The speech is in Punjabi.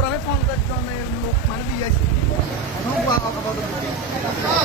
ਪੁਰਾਣੇ ਫੋਨ ਦਾ ਜੋ ਮੈਂ ਲੋਕ ਮੰਨਦੀ ਹੈ ਉਹਨੂੰ ਬਾਬਾ ਬਾਬਾ